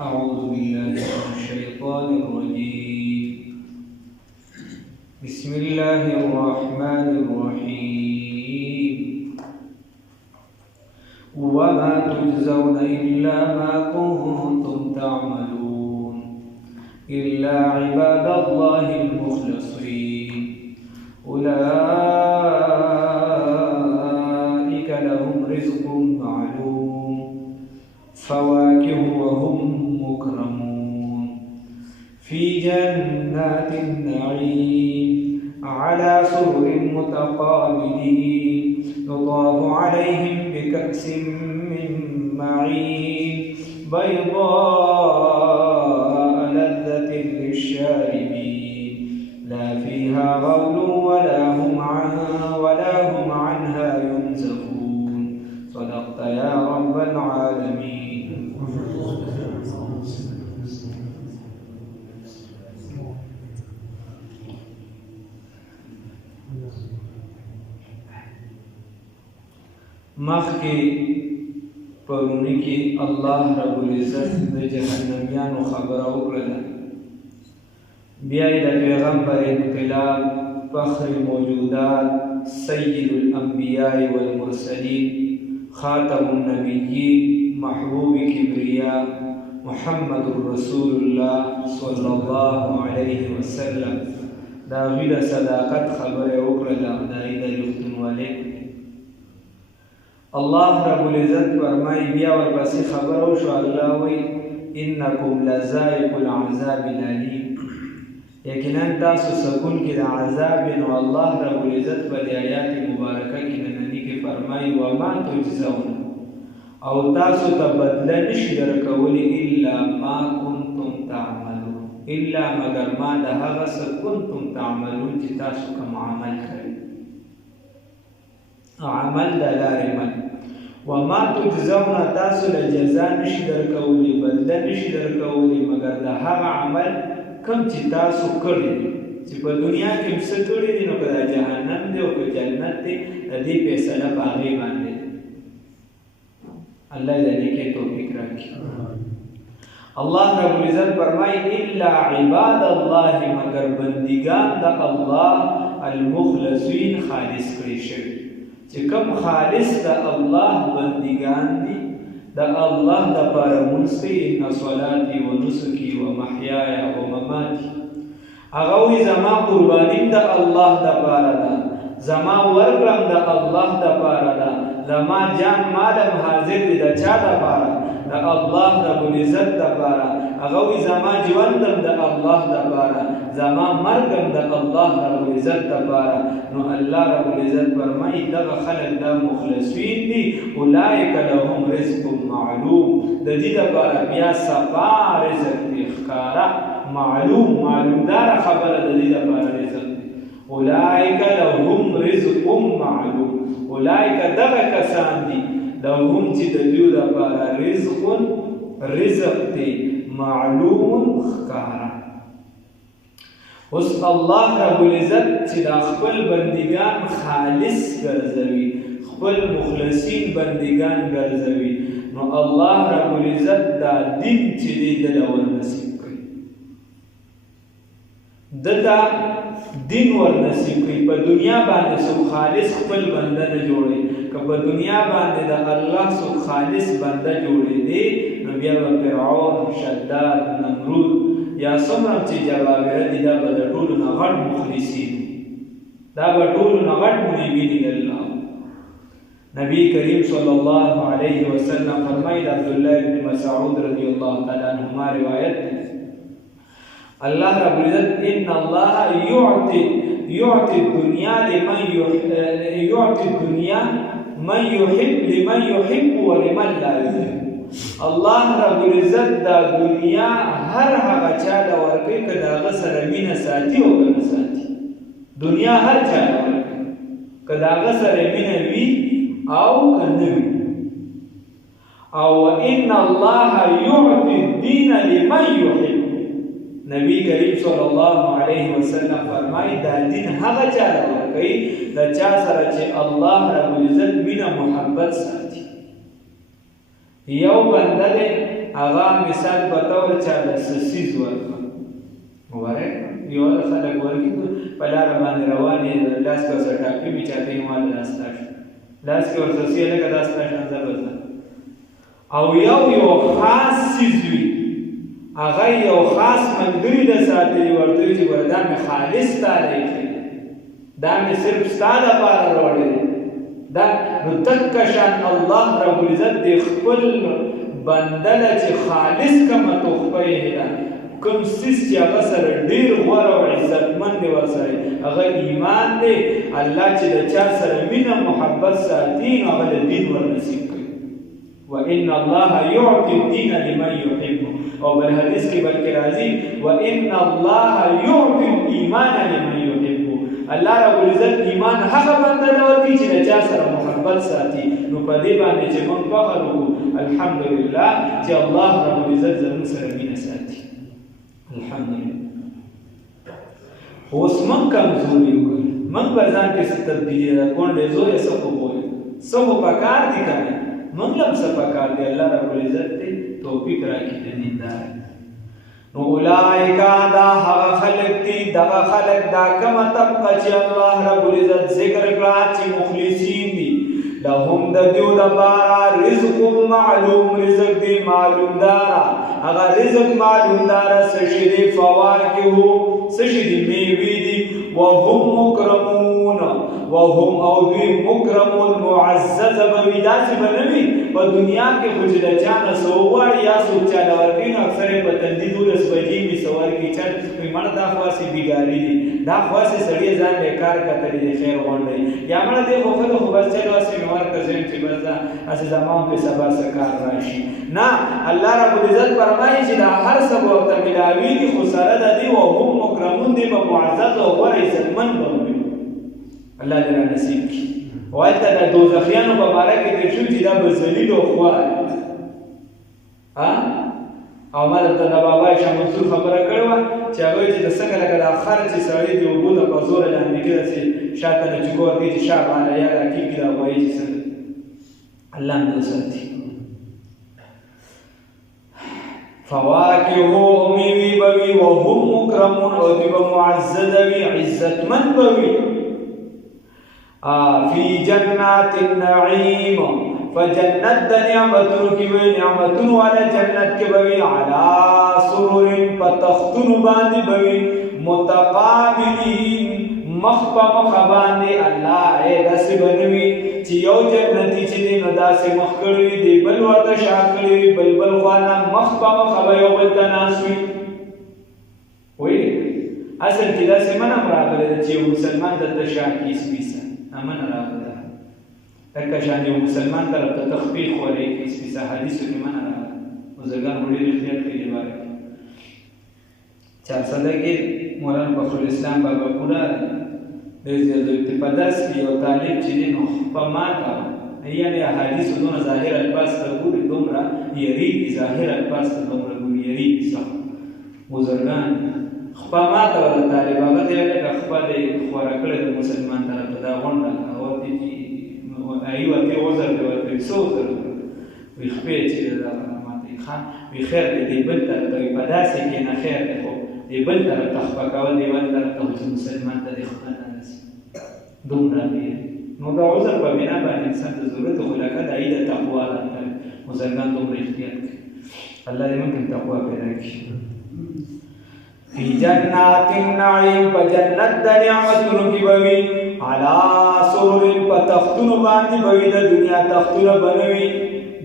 أعوذ بالله من الشيطان الرجيم. بسم الله الرحمن الرحيم. وما تجزون إلا ما كنتم تعملون إلا عباد الله المخلصين أولئك لهم رزق معلوم فواكه وهم مكرمون في جنات النعيم على سرر متقابلين يطاف عليهم بكأس من معين بيضاء لذة للشاربين لا فيها غول ولا هم عنها ينزفون. صدقت يا رب العالمين. مخکې پرونی کې الله رب العزت د جهنميانو خبره وکړه، بیا یې د پیغمبر انقلاب فخر موجودات سید الانبیاء والمرسلین خاتم النبیین محبوب کبریا محمد رسول الله صلی الله علیه وسلم دا غیله صداقت خبره وکړه، دا غیله رښتینوالی. الله رب العزت فرمای بیا ورپسې خبره وشو، الله وی انکم لذائق العذاب الالیم، یقینا تاسو سکون کې د عذاب نو الله رب العزت په آیات مبارکه کې نننی کې فرمای وما تجزون او تاسو ته بدله نشي درکولی الا ما کنتم تعملون، الا مگر ما د هغه څه کنتم تعملون چې تاسو کوم عمل کوئ، عمل د لارې من. وما تجزون تاسو له جزا نشي درکولی، بدله نشي درکولی مگر د هغه عمل کوم چې تاسو کړی دی، چې په دنیا کې څه کړی دي، نو که دا جهنم دی او که جنت دی، د دې فیصله په هغې باندې دی. الله دې د نیکۍ توفیق راکړي. الله رب العزت فرمایي الا عباد الله مگر بندگان د الله المخلصین خالص کړي شوي، چې کوم خالص د الله بندگان دي، د الله د پاره مونځ کوي، ان صلاتي و نسکي و محیاي و مماتي، هغه وایي زما قرباني د الله د پاره ده، زما ورکړم د الله د پاره ده، زما جان مالم حاضر دي د چا د پاره؟ د الله رب العزت د پاره. هغه وایي زما ژوندم د الله د پاره، زما مرګم د الله رب العزت د پاره. نو الله رب العزت فرمایي دغه خلک دا مخلصین دي، اولئک لهم رزق معلوم، د دې لپاره بیا صفا رزق دی، ښکاره معلومدار خبره د دې لپاره رزق دی. اولئک لهم رزق معلوم، اولئک دغه کسان دي لهم چې د دوی لپاره رزق دی معلوم ښکاره. اوس الله رب العزت چې دا خپل بندگان خالص ګرځوي، خپل مخلصین بندگان ګرځوي، نو الله رب العزت دا دین چې دی دله ورنصیب کوي، دته دین ورنصیب کوي. په دنیا باندې څوک خالص خپل بنده نه جوړوي، که په دنیا باندې د الله څوک خالص بنده جوړېدی، نو بیا به فرعون، شداد، نمرود یا څومره چې جبابره دي دا به د ټولو نه غټ مخلصین دي، دا به ټولو نه غټ منیبین دي. الله نبی کریم صلی الله علیه وسلم فرمایي، د عبدالله بن مسعود رضی الله تعالی عنهما روایت دی، الله رب العزت ان الله يعطي الدنيا لمن يحب ولمن لا يحب. الله رب العزت دا دنیا هر هغه چا له ورکوي که د هغه سره مینه ساتي او که نه ساتي. دنیا هر چا له ورکوي که د هغه سره مینه وي او که نه وي. او ان الله يعطي الدين لمن يحب، نبی کریم صلی الله علیه وسلم فرمایي دا دین هغه چا له ورکوي د چا سره چې الله رب العزت مینه محبت ساتي. یو بنده دی هغه مثال په تور چاله سسیز ورکړه وره یو خلک ورکی په لار باندې روانې لاس کا سټاپی می چاته مال لاس کې ورسې لکه داس نظر وځه او یو خاص سیزوی هغه یو خاص ملګری د ساتلی ورته چې وردا می خالص تاریخ دا می صرف ستاده لپاره وروړي دا نو تکشان الله رب العزت د خپل بندل چې خالص کما توخپه هدا کوم سیس چې هغه سره ډیر غوړ او عزتمن دی ورسره هغه ایمان دی الله چې د چا سره مینه محبت ساتي نو هغه دین ورنصیب کوي وان الله يعطي الدين لمن يحب او بل حدیث کې بلکې راځي وان الله يعطي الايمان لمن يحب الله رب العزت ایمان هغه بنده ورکړي چې د چا سره محبت ساتي نو په دې باندې چې موږ فخر وکړو الحمدلله چې الله رب العزت زموږ سره مینه ساتي الحمدلله اوس موږ کمزوري یو موږ په ځان کې څه تبدیلي ده کونډې زوی څه خو وایي څه خو پکار دي کنه موږ هم څه پکار دي الله رب العزت دې توفیق راکړي د دیندار نو اولئک دا هغه خلق دي دغه خلق دا کومه طبقه چې الله رب العزت ذکر کړه چې مخلصین دي لهم د دیو د بارا رزق معلوم رزق دی معلوم دارا هغه رزق معلوم دارا سشي دی فواکه سشي دی میوې دي وهم مکرمون وهم او دوی مکرمون معزز بوي داسې بنوي په دنیا کې خو چې د چا نه څه وغواړي یا څوک چاله ورکوي نو اکثر یې په تندي 12 بجې مې څه ورکوي چا وایي مړه دا خو هسې بېګاري دي دا خو هسې سړی ځان بیکار کتلی دی خیر غونډوي یا مړه دی خو ښه ده خو بس چلو هسې مې ورکړه زه یم چې بس دا هسې زما هم پې سبا څه کار راشي نه الله رب العزت فرمایي چې دا هر څه به ورته ملاویږي خو سره د دې وهم مکرمون دی به معزز او غوره عزتمن به وي الله دې را نصیب کړي او هلته د دوزخیانو په باره کې تېر شو چې دا به ذلیل او خوار او ما درته د بابا شاه منصور خبره کړې وه چې هغه وایي چې د څنګه لکه دا خر چې سړی د اوبو ته په زوره لاندې کېده چې شاته نه چوکو ورکوي چې شا باندې یا راکېږي دا غوایي چې څنګه الله هم دې ساتي فواکه میوې به وي وهم مکرمون او دوی به معزز وي عزتمن به وي فی جنات النعیم فجنت د نعمتونو کې وي نعمتونو والا جنت کې به وي علی سرور په تختونو باندې به وي متقابلین مخ په مخ باندې الله داسې به نه وي چې یو جنتي چې دی نو داسې مخ کړی وي دی بل ورته شا کړی وي بل خوا نه مخ په مخ به یو بل ته ناست وي وایي اصل کې داسې منه راغلی ده چې یو مسلمان درته شا کیس بیسه امنه راغله لکه شان یو مسلمان طرف ته تخفیف خورې کیس بیسه حدیثو کې منه راغله بزرګان ډېر احتیاط کوي دې باره کې 400 کې مولانا فخر الاسلام بابا پورا د په درس کې یو طالب چې دی نو په ماته یعنې احادیثو دونه ظاهر الفاظ ته ګوري دومره یریږي ظاهر الفاظ ته دومره ګوري یریږي سخت بزرګان خپه ماته ولا طالب هغه ته لکه خپه دی خوره کړی د مسلمان طرف ته دا غونډه هغه ورته چې ایوه ته عذر دی ورته وي څه عذر وي خپې چې دا ماته خان وي خیر دی دې بل طرف ته په داسې کې نه خیر دی خو دې بل طرف ته خپه کول دې بل طرف ته مسلمان ته دې خپه نه رسي دومره دی نو دا عذر په بنا باندې انسان ته ضرورت خو لکه د عید تقوا ده مسلمان دومره احتیاط کوي الله دې موږ تقوا پیدا کړي فی جنات النعیم فجنت د نعمتونو کې به وي علی سرور په تختونو باندې به وي د دنیا تختونه به نه وي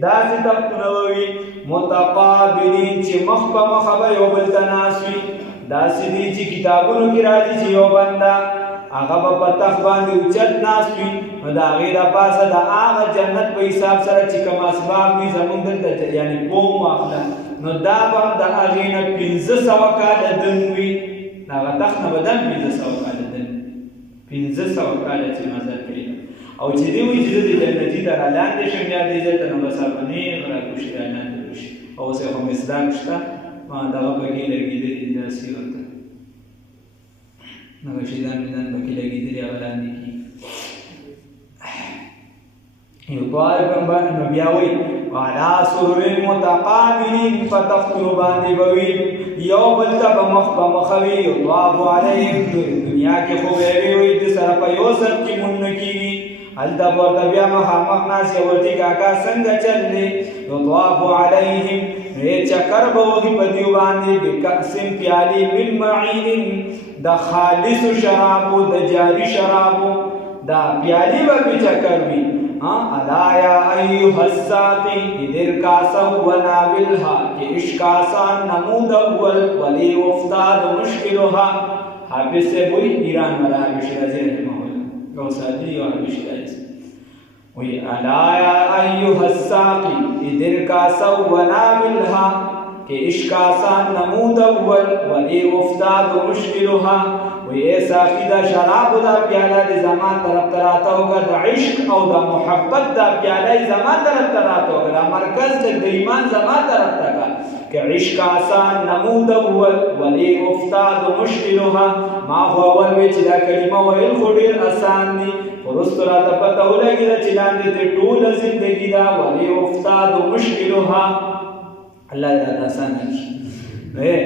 داسې تختونه به وي متقابلین چې مخ په مخه به یو بل ته ناست وي داسې دي چې کتابونو کې راځي چې یو بنده هغه به په تخت باندې اوچت ناست وي نو د هغې د پاسه د هغه جنت په حساب سره چې کوم اسباب وي زموږ دلته یعنې پوم واخله نو دا به د هغې نه 500 کاله دن وي د هغه تخت نه به دم 500 کاله دن 500 کاله چې مزل کړي او چې دی وایي چې زه د جنتي ته رالاندې شم یا دې ځای ته نو بس هغه نیغ راکوشي رالاندې وشي او اوس یې خو مصداق شته دغه پکې لګېدلي دي داسې ورته نو شیطان میدان پکې لګېدلي هغه لاندې کېږي یو طالب هم باندې نو بیا وایي علی سرر متقابلین فتختونو باندې بوي یو بل ته به مخ په مخوي یطواف علیهم دنیا کې خو به وي د سره په یو سر کې مونږ کېږي هلته ورته بیا مخامخ ناست یې ورته کاکا څنګه چل دی یطواف علیهم چکر به وهي په دیو باندې بکأس پیالې من معین د خالصو شرابو د جاري شرابو دا پیالې به پې چکر وي الا یا ایها الساقی ادر کاسا وناولها کہ عشق آسان نمود اول ولی افتاد مشکلها حافظ سے وہی ایران والا حافظ شیرازی رحمہ اللہ گوسادی اور حافظ شیرازی وہی الا یا ایها الساقی ادر کاسا وناولها کہ عشق آسان نمود اول ولی افتاد مشکلها وی ایسا کی دا شراب دا پیالا دی زمان طرف تراتا ہوگا دا عشق او دا محبت دا پیالا زمان طرف تراتا ہوگا دا مرکز دا ایمان زمان طرف تکا کہ عشق آسان نمود اول ولی افتاد مشکلها ما هو اول ویچ دا کلمہ ویل خودیر آسان دی ورست را دا پتا ہو لگی دا چلان دی طول زندگی دا ولی افتاد مشکلها اللہ دا آسان ہے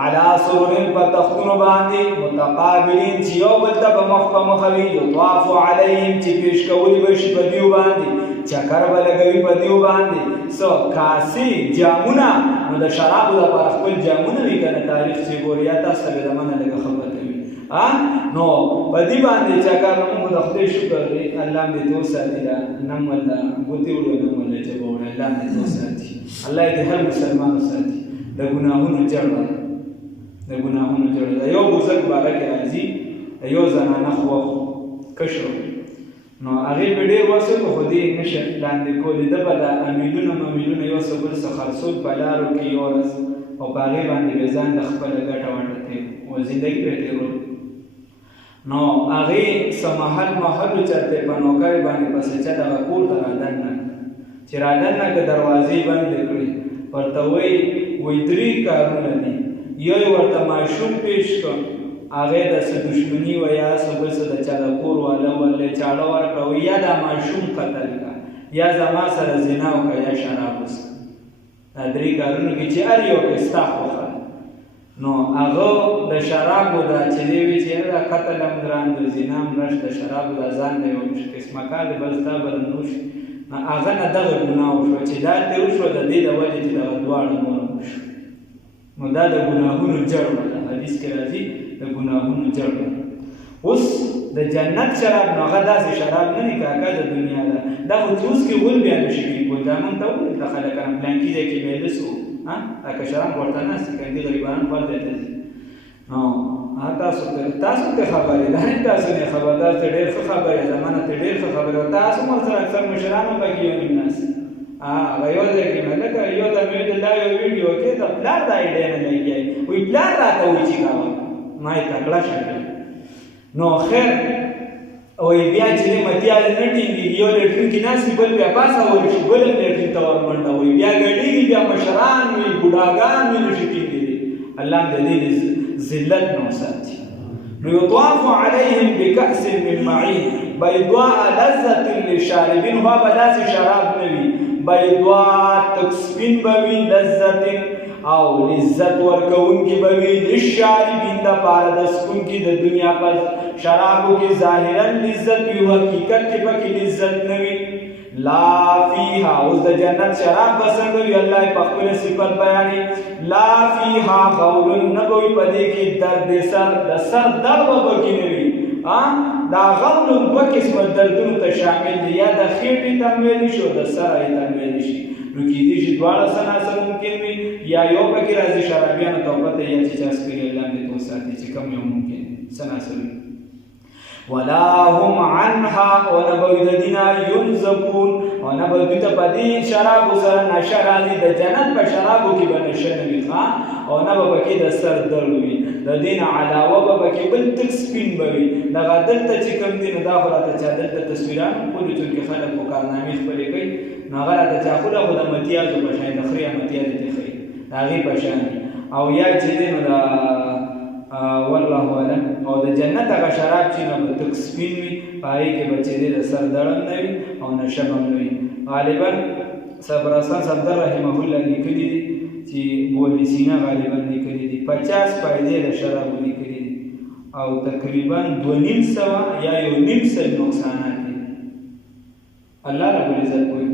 علی سرر فتختونو باندې متقابلین چې یو بل ته په مخ په مخه وي یطواف علیهم چې پیش کولی به شي په دیو باندې چکر به لګوي په دیو باندې څه کاسې جامونه نو د شرابو لپاره خپل جامونه وي که نه تاریخ چې ګوري یا تاسو ته به دمنه لږه خبره کوي نو په دې باندې چکر موږ د خدای شکر دی الله دې تو ساتي دا نن ولا ګوتې وړو نن ولا چې وړو الله دې تو ساتي الله دې هر مسلمان ساتي د ګناهونو جړه د ګناهونو جوړه ده یو بوزک باره کې راځي یو زنانه خو کشر نو هغې په ډېر وسه په خو دې نشه لاندې کولی ده به دا امیلونه یو څه بل څه خرڅول په لارو کې یو ورځ او په هغې باندې به ځان د خپله ګټه وټه تېر و زندګي به یې تېرول نو هغې څه محلو چرته په نوکرې باندې پسې چا دغه کور ته رادننه چې رادننه که دروازې بندې کړې ورته وایي درې کارونه دي یو ورته ماشوم پیش کړ هغې د څه دشمني و یا څه بل څه د چا د کور والا ورله چاړه ورکړه و یا دا ماشوم قتل کړه یا زما سره زنا وکړه یا شراب وڅښه دا درې کارونو کې چې هر یو کې ستا خوښه نو هغه د شرابو دا چې دی وي چې دا قتل هم ګران د زنا هم نشته د شرابو دا ځان دی یو قسمه کار دی بل ستا به نوش هغه نه دغه ګناه وشوه چې دا دې وشوه د دې د وجې چې دغه دواړه نور وشو نو دا د ګناهونو جړ ده حدیث کې راځي د ګناهونو جړ ده اوس د جنت شراب نو هغه داسې شراب نه دی کاکا د دنیا ده دا خو چې اوس کې ول بیا نشي کېږي دا مونږ ته وویل ته خلکان پلانکي ځای کې میله سو لکه شراب ورته ناست دي کندي غریبان خپل ځای ته ځي نو تاسو ته خبرې ده تاسو نه خبردار ته ډېر ښه خبرې زمانه ته ډېر ښه خبرې تاسو مو سره اکثر مشران هم پکې یو نیم ناست هغه یو ځای کې مې لکه یو د مې د لا یو ویډیو کې د پلار د ایډیا نه لګي وی پلار راته وی چې کاوه ما یې تکړه شوه نو خیر او بیا چې متیال نه ټینګي یو لټرین کې ناس بل بیا پاسه ورشي بل لټرین ته ورمنډه وي بیا ګډېږي بیا مشران وي بوډاګان وي نشي کېږي الله دې ذلت نو ساتي نو یطواف علیهم بکأس من معین بیضاء لذة للشاربین هو بداسې شراب نه وي بیضاء تکسپین بوي لذت او لذت ورکوونکي بوي للشاربین د پاره د څښونکي د دنیا په شرابو کې ظاهرا لذت وي حقیقت کې پکې لذت نه وي لا فیها اوس د جنت شراب به څنګه وي الله یې په خپله صفت بیانوي لا فیها غول نه به وي په دې کې درد سر د سر درد به پکې نه وي دا غول دوه قسمه دردونو ته شامل دي یا د خېټې ته هم ویلی شي او د سره یې ته هم ویلی شي نو کېدای شي دواړه سناسه ممکن وي یا یو پکې راځي شرابیانو ته پته یا چې چا سپېرې الله دې تو ساتي چې کوم یو ممکن سناسه وي ولا هم عنها ونبوي الذين ينزفون ونبوي تپدي شراب سره نشه راځي د جنت په شرابو کې به نشه نه وي او نه به پکې د سر درد وي د دین علاوه به پکې بل تک سپین به وي دغه دلته چې کوم دي نو دا خو راته چا دلته تصویران ښودي چونکې خلک خو کارنامې خپلې کوي نو هغه راته چا ښوده خو د متیازو په شان د خرې متیازې ته ښایي د هغې په شان او یا چې دی نو د والله اعلم او د جنت هغه شراب چې نو تک سپین وي په هغې کې به چې دی د سر درد نه وي او نشه به هم نه وي غالبا صبر حسن صدر رحمه الله لیکلي دي چې بولي سینا غالبا لیکلي دي 50 فائدې د شرابو لیکلي دي او تقریبا 2.5 یا 1.5 نقصانات دي. الله رب العزت کوي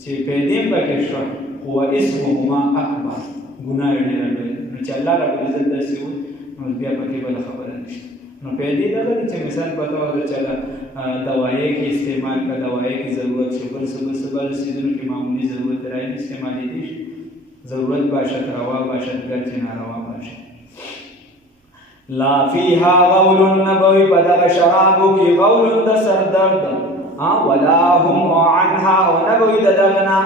چې پیدې پکې شو هو اسمهما اکبر ګناه ډېر لوی نو چې الله رب العزت داسې وي نو بیا پکې بل خبره نشته. نو پیدې دا ده چې مثال پته وځي چې دوایي کې استعمال کا دوایي کې ضرورت شو بل سبل سیدونو کې معمولی ضرورت راځي استعمالي دي ضرورت باشد روا باشد ګرځي ناروا باشد. لا فيها غول نبوي بدغ شرابو کې غول د سردرد ولا هم عنها ونبوي دغنا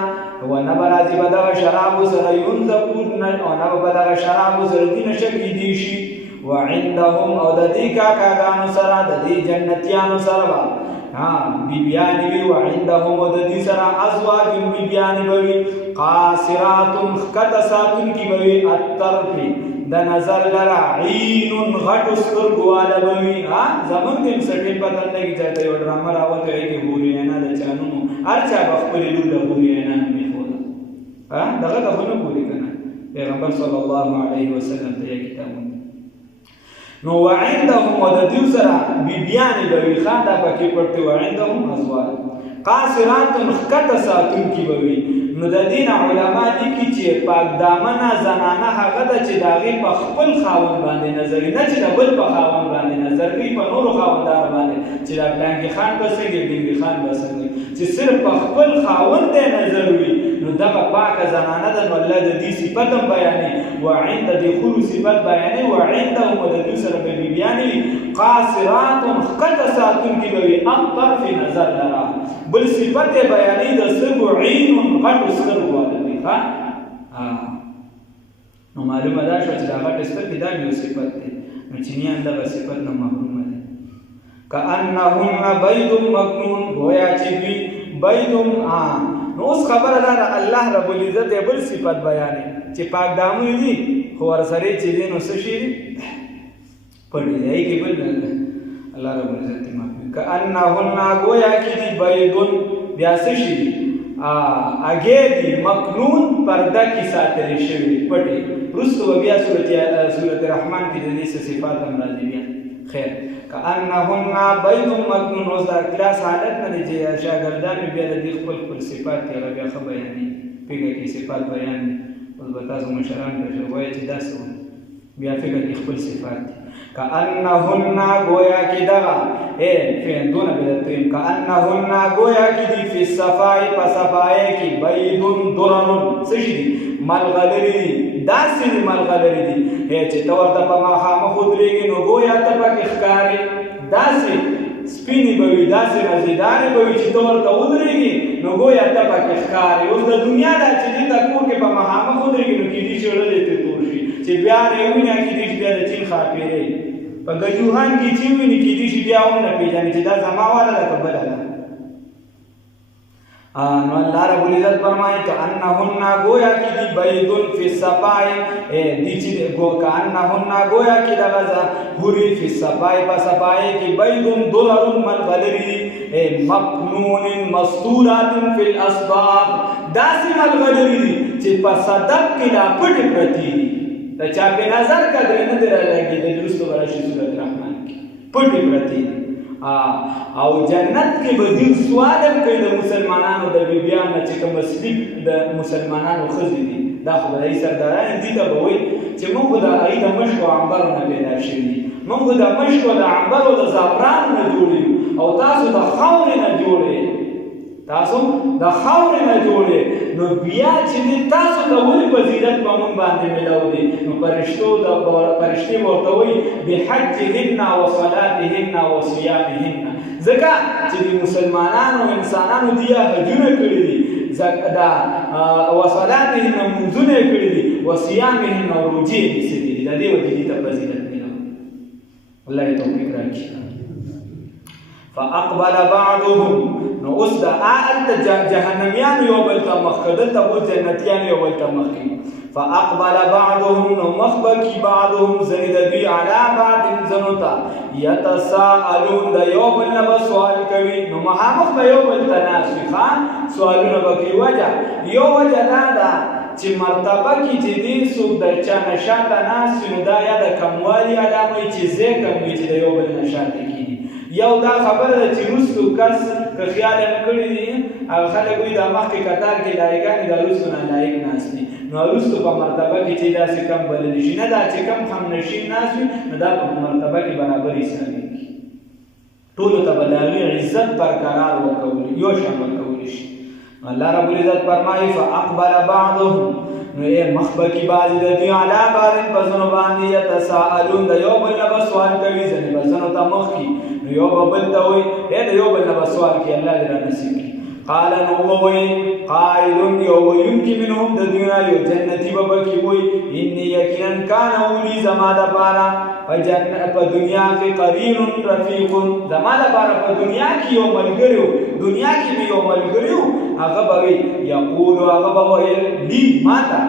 ونبرازي بدغ شرابو سر ينزقون ونبو بدغ شرابو سر دين شكيدي شي وعندهم او د دې کاکاګانو سره د دې جنتیانو سره بیبیان وی وعندهم او د دې سره ازواج بیبیان وی قاصرات خطسات کی وی الطرف د نظر لرا عین غټ سترګواله وی زمون دې سټې پتن لګی چاته یو ډرامه راوته کې هوري نه د چانو ارچا بخپل لور هوري نه می خو دغه دغه پوری کنه پیغمبر صلی الله علیه وسلم ته کتاب نو وعندهم وددیو سره بیبیان بوي خاطه پکې پړته وعندهم ازواج قاصرات خکت ساتون کی بوي نو د دین علما دي چې پاک دامنه زنانه هغه د چې داغي په خپل خاون باندې نظر نه چې د بل په خاون باندې نظر کوي په نور خاوندار باندې چې د بلانګي خان بسنګي بنګي خان بسنګي چې صرف په خپل خاون ته نظر وي نو دغه پاکه زنانه د الله د دې صفات بیانې وعند دخول صفات بیانې وعندهم د دې سره به بیانې قاصرات خکت ساتون کی بوي ام طرف نظر لرا بل صفات بیانې د سبع عین غټ سترګو ولې ها نو معلومه ده چې دا غټ سترګې دا یو صفات دی نو چې نه اندغه صفات نه محروم دي کأنهن بيض مكنون گویا چې دوی بيض نو اوس خبره ده الله رب العزت بل صفات بیانې چې پاک دامن دي خو ورسره چې دین وس شي پړې دی کې بل الله رب العزت معافي کأنهن گویا کې دي بيض بیا څه شي اگه دی مکنون پرده کی ساتل شوی پټي رسو بیا سورۃ الرحمن کې د دې صفات هم راځي بیا خیر کأنهن بيض مکنون اوس دا کلاس حالت نه دی چې شاګردان بیا د دې خپل صفات کې بیا خبر یعنی پیګه کې صفات بیان اوس به تاسو مشران به وایي چې دا څه بیا پیګه کې خپل صفات کأنهن گویا کی دغا فین دون بدتیم کأنهن گویا کی دی فی الصفائی پا صفائی کی بیدون درنون سشی دی ملغلری دی داسی دی ملغلری دی چه تورتا پا ما خام خود ریگی نو گویا تا پا کخکاری داسی سپینی بوی داسی مزیداری بوی چه تورتا ادریگی نو گویا تا پا کخکاری اوز دا دنیا دا چه دی تا کور که پا ما خام خود ریگی نو کی دی شوڑا دیتی تورشی چه بیا ریوینا کی دیش بیا دا چین خاپی ری په ګجوهان کې چې ویني کې دي چې بیا هم نه پیژنې چې دا زما والا ده که بله ده نو الله رب العزت فرمایي کأنهن گویا کې دي بیض فی الصفاء دي چې کأنهن گویا کې دغه حورې فی الصفاء په صفای کې بیض درر ملغلري مکنون مستورات فی الاسباب داسې ملغلري دي چې په صدق کې لا پټې پرتې دي د چا په نظر کډې نه درلګي د درستو ورشي سورۃ الرحمن کې پټې پرتی او جنت کې به دې سوال کوي د مسلمانانو د بیبيانو چې کوم مسلک د مسلمانانو خزې دي دا خدای سرداران دي ته وایي چې موږ د اې د مشکو عنبر نه پیدا شوي موږ د مشکو د عنبر او د زعفران نه جوړي او تاسو د خاور نه جوړي تاسو د خاور نه جوړي نو بیا چې تاسو د ولې فضیلت په مونږ باندې ملاو دي نو فرشتي ورته وایي بحجهن وصلاتهن وصيامهن ځکه چې د مسلمانانو انسانانو دي حجونه کړي دي دا وصلاتهن منځونه کړي دي وصيامهن روجې نیسي دي د دې وجې دي ته فضیلت ملاو الله توفیق راکړي فاقبل بعضهم نو اوس د جهنميان یو بل ته مخ کړه دلته اوس جنتیان یو بل ته مخ کړي فاقبل بعضهم نو مخبکی بعضهم زنی د دوی علی بعض زنوتا یتساءلون د یو بل نه سوال کوي نو مخامخ به یو بل ته ناسي خان سوالونه به وجه یو وجه دا چې مرتبه کې چې دې څوک د چا نشاته ناست نو دا یا د کموالي علامه چې ځای کم وي چې د یو بل نشاته کېږي یو دا خبره ده چې وروستو کس که خیال یې کړی دي هغه خلک وایي دا مخکې کتار کې لایقان دي دا وروستو نالایق ناست دي نو وروستو په مرتبه کې چې داسې کم بللی شي نه دا چې کم همنشین ناست وي نو دا په مرتبه کې برابر حسابېږي ټولو ته به د هغې عزت برقرار ورکولی یو شان ورکولی شي الله رب العزت فرمایي فاقبل بعضهم نو یې مخبکی بعضې د دوی علی بعض په ځینو باندې یتساءلون د یو بل نه به سوال کوي ځینې به ځینو ته مخ کي نو یو به بل ته وایي د یو بل نه به سوال کړي الله دې رانصیب کړي قال نو ووایي قائل یو ویونکي منهم د دوی نه یو جنتي به پکې وایي اني یقینا کان اولی زما دپاره په دنیا کې قرین رفیق زما دپاره په دنیا کې یو ملګری و دنیا کې مې یو ملګری و هغه به وي یقول هغه به ویل لی ماته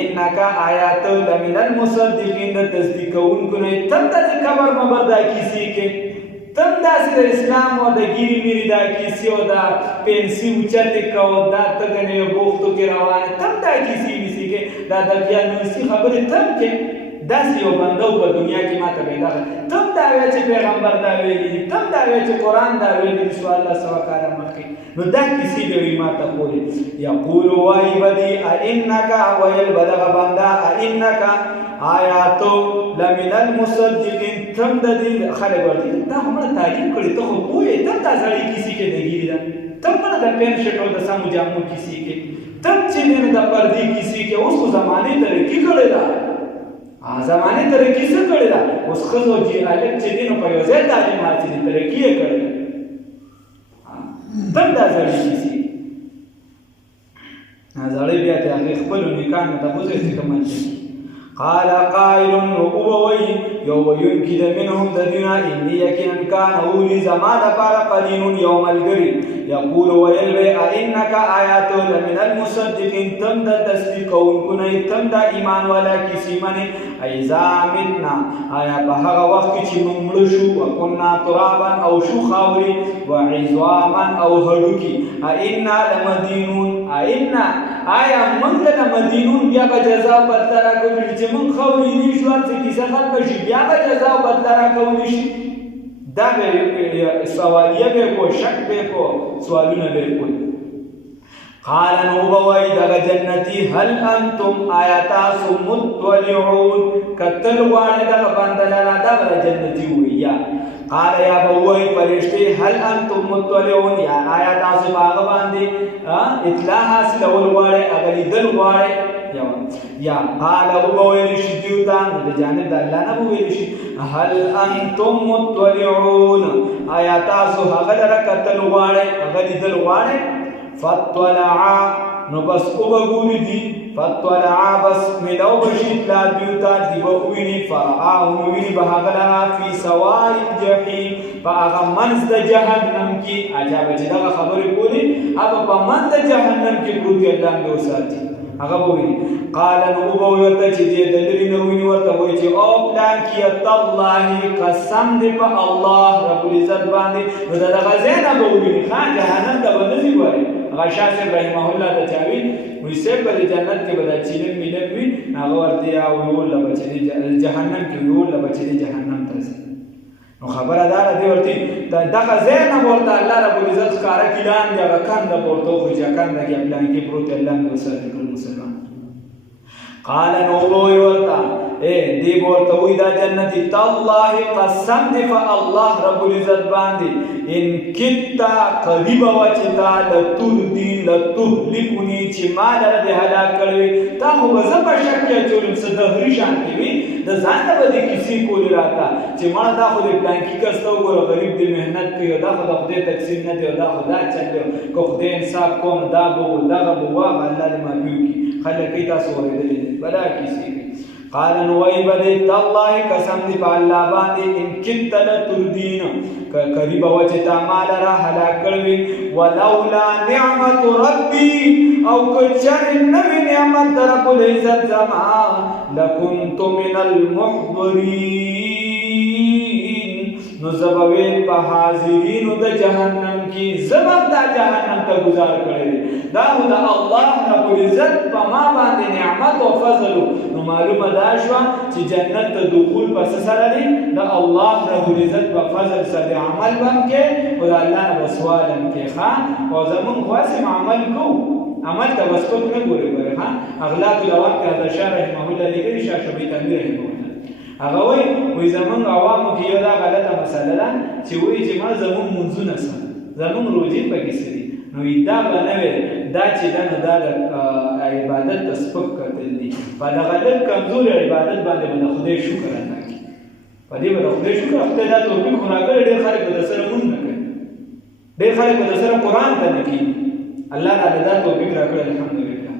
انک آیات لمن المصدقین د تصدیق کوونکو نه تم د قبر مبر دا کیسې کې تم داسې د اسلام او د ګیري میري دا کیسې او دا پنسي اوچتې کو دا ته د نویو بوختو کې روانې تم دا کیسې ویسې کې دا د بیا نویسي خبرې تم کې داسې یو بنده په دنیا کې ماته پیدا کړه تم دا وایه چې پیغمبر دا ویلي دي تم دا وایه چې قرآن دا ویلي دي څوارلس سوه کاله مخکې نو دا کیسې به وي ماته کولې یقول وایي به دي اینک ویل به دغه بنده اینک آیاتو لمن المصدقین تم د دې خلک ورته تا همړه تعلیم کړي ته خو پوهې تم دا سړی کیسې کې د ګیري ده تم نه د پین شټ او د سمو جامو کیسې کې تم چې نه د پردې کیسې کې اوس خو زمانې ترقي کړې ده زمانې ترقي څه کړې ده اوس ښځو چې هلک چې دی نو په یو ځای تعلیم حاصلې ترقي یې کړې ده تم دا زړې کیسې زړې بیا د هغې خپلو نیکانو ته وځئ چې کوم قال قائل ووي یو ویونکي د منهم د دوی نه اني یقینا کان اولی زما دپاره قرین یو ملګري یقول ویل به اینک آیات لمن المصدقین تم د تصدیق کوونکو نه تم د ایمان والا کیسې منې ایذا متنا آیا په هغه وخت کې چې موږ مړه شو وکنا ترابا او شو خاورې وعظاما او هډوکي اینا لمدینون اینا آیا موږ لمدینون بیا به جزا بدله راکولی چې موږ خاورې نه شو هر څه کیسه ختمه شي بیا به جزا بدله راکولی شي دا به سوالیه به کو شک به کو سوالونه به کو قال نو بوای دغه جنتی هل انتم آیات مطلعون کتل غواړي دغه بندلاره دغه جنتی ویا قال یا بوای فرشتي هل انتم مطلعون یا آیات تاسو باغ باندې اطلاع حاصل ول غواړي هغه لیدل غواړي یا قال بوای شدیوتا د جانب د الله نه بوای شي هل انتم مطلعون آیات تاسو هغه لره کتل غواړي هغه لیدل غواړي فطلعا نو بس او بگولی دی فطلعا بس ملو بشید لا دیوتا دی بوینی فرعاو نوینی بحاغلنا فی سوائی جحیم فا آغا منز دا جہنم کی عجاب جدا خبر بولی اب پا من دا جہنم کی پروتی اللہ میں اساتی آغا بوینی قالا نو بویتا چی دی دلری نوینی ورطا بوی چی او پلان کیت اللہ قسم دی پا اللہ رب العزت باندی نو دا غزینا بوینی خان جہنم دا بندزی بوری غشا صاحب رحمه الله ته چاوي وي صاحب د جنت کې به دا چیلن ملن وي هغه ورته یا ویول له بچی جهنم کې ویول له بچی جهنم ته نو خبره دار دی ورته دغه زین ورته الله رب العزت کار کیلان یا کاند ورته خو چې کاند کې پلان کې پروت الله نو وسره کول مسلمان قال نو وی ورته دی ورته وی دا جنت الله قسم دی فالله رب العزت باندې ان کتا قریب وچتا لتردی لتهلكنی چې ما در دې هلاک کړی تا خو به زه په شک کې اچولم څه دهري شانتې وي د ځان ته به دې کیسې کولې راته چې مړه دا خو د پلانکي کس ته وګوره غریب دې محنت کوي دا خو د خدای تقسیم نه دی او دا خو دا چل دی که خدای انصاف کوم دا به دغه به واغه الله دې معافي وکړي خلک یې تاسو اورېدلي دي بلا کیسې قال نو وای بده تالله قسم دی په الله باندې ان كنت لتردين قریب وجه مال را هلاک کړوي ولولا نعمت ربي او کچر نوی نعمت رب العزت زما لكنت من المحضرين نو زبوین په حاضرینو د جهنم کې زبر دا جهنم ته گزار کړی دا د الله رب العزت په ما باندې نعمت او فضل نو معلومه دا شو چې جنت ته دخول پس سره دی د الله رب العزت په فضل سره عمل باندې او د الله نه وسوالم کې خان او زمون خاصم عمل کو عمل ته وسپک نه ګوري ګوري ها اغلاق الاوان کې د شارع محمود علی ګری شاشبی تنویر رحمه هغه وای زمون عوامو کې یو دا غلطه مسله ده چې وای چې ما زمون منځونه سم زمون روزي پکې سړي نو دا بنوي دا چې دا عبادت تسبق کتل دي په دا غلط کمزور عبادت باندې د خدای شکر ادا کړي په دې باندې خدای شکر خدای دا توفیق خو راکړي ډېر خلک د سره مونږ نه کوي ډېر خلک د سره قران ته نه کوي الله تعالی دا توفیق راکړي الحمدلله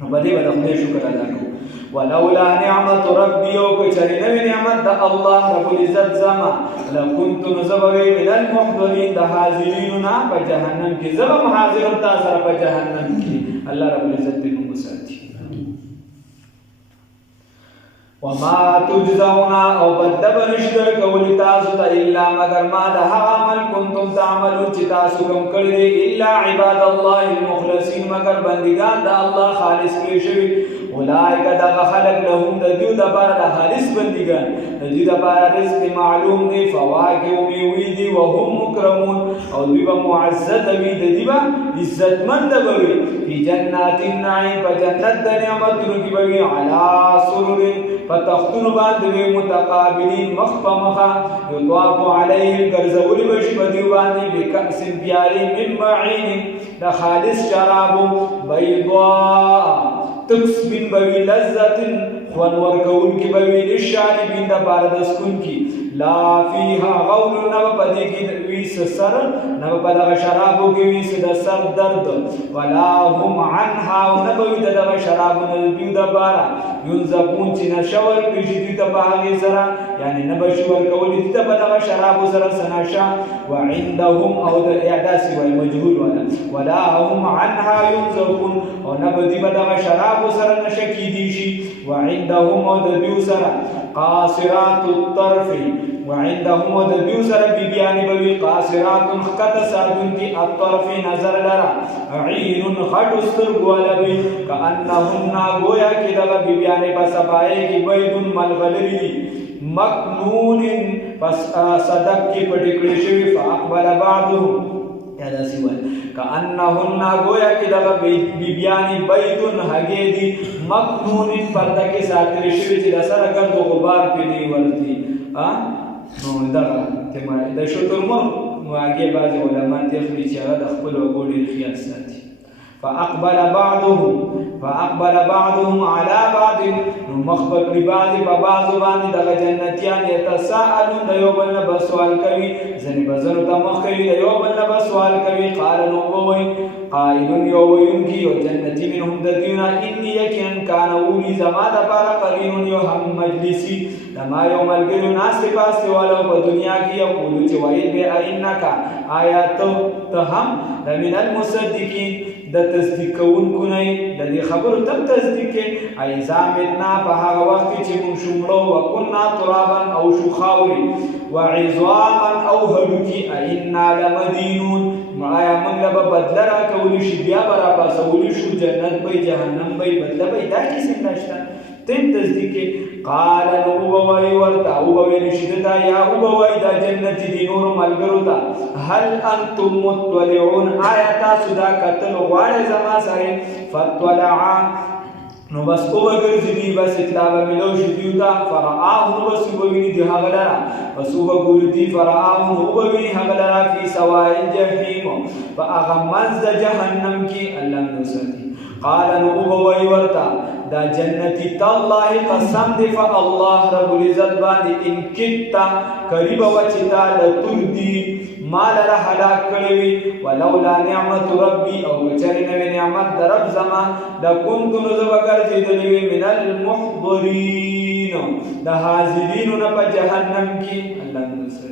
نو په دې باندې خدای شکر ادا کړو ولولا نعمت ربي او کچری نوی نعمت د الله رب العزت زما لكنت نزبوي من المحضرين د حاضرین په جهنم کې زما حاضر تا سره په جهنم کې الله رب العزت دې موږ ساتي وما تجزون او بدل بنشدر کول تاسو ته الا مگر ما د هغه عمل کنتم تعملون چې تاسو کوم کړی الا عباد الله المخلصين مگر بندگان د الله خالص کړی شوی اولئک دغه خلق لهم د دیو د بار د خالص بندگان د دیو د بار رزق معلوم دی فواکه او میوی دی وهم مکرمون او دوی به معزز وي د دیو عزتمند وي په جنات النعیم په جنت د نعمتونو کې وي علی سرر فتختون باندې متقابلین مخ په مخه یطاف علیهم کرزول بشي په دیو باندې بکأس پیالی من معین د خالص شراب بیضاء تکس بن بوی لذت خوان ورکون کی بوی للشاربین دا باردسکون کی لا فیها غول نو پدی کی ویس سر نو پدغ شرابو کی ویس دا سر درد ولا هم عنها نبوی دا شرابو نلبیو دا بارا ينزقون چې نشور کړي دي ته په هغه سره یعنی نه بشور کولی دي ته په دغه شراب سره سناشا وعندهم او د اعداس و مجهول ولا هم عنها ينزقون او نه بدی په دغه شراب سره نشکی دي شي وعندهم او د بیو سره قاصرات الطرف وعندهم او د بیو سره بیان بوي قاصرات خط سادون کی الطرف نظر لرا عين خط استرغولبي كانهم گویا کی دغه بیان په صفای کی بيد ملغلري مكنون پس صدق کی پټکړی شوی فاقبل بعضهم یادا سیوال كانهن گویا کی دغه بیان بيد هګيدي مكنون پرده کې ساتل شوی چې سره ګرد غبار پېنی ورتي نو دغه تما د شترمر واګه بعض علما تخلي چې هغه د خپل وګړي خیال ساتي فاقبل بعضهم على بعض مخبر لبعض ببعض باندې د جنتیان يتساءلون د یو بل نه سوال کوي ځنې بزرو ته مخ کوي د یو بل نه سوال کوي قال نو وای قائل یو وینکی یو جنتی منهم د دینا ان یکن کان اولی زما د بار قرین یو هم مجلسی لما یوم الګلو ناس پاس والو په دنیا کې یو کولو چې وای به انک آیات ته هم من المصدقین د تصدیق کوونکو نه د دې خبرو تم تصدیق ایزامتنا په هغه وخت چې موږ شومړو وکنا ترابا او شو خاوري وعظاما او هلوکی اینا لمدینون مایا موږ به بدل را کولی شي بیا برا پاسولی شو جنت به جهنم به بدل به دا کیسه نشته تم تصدیق قال نو وای ورتا او ویل شدتا یا او وای دا جنت دی نور ملګرو تا هل انتم مطلعون آیات صدا قتل غواړ زما سره فطلع نو بس او وګرځي بس اطلاع ملو شو دیوتا فرآه نو بس وګوري دی هغه لرا بس وګوري دی فرآه نو وګوري هغه لرا فی سواء الجحیم فاغمز جهنم کی الله نو ساتي قال نو وای ورتا دا جنتی تالله قسم دی فالله رب العزت باندې ان کتا قریب وچتا لتردی ما لره هلاک کړی وي ولولا نعمت ربي او کچرې نه وي نعمت د رب زما لکنت نو زه به ګرځېدلی وي من المحضرین د حاضرینو نه په جهنم کې الله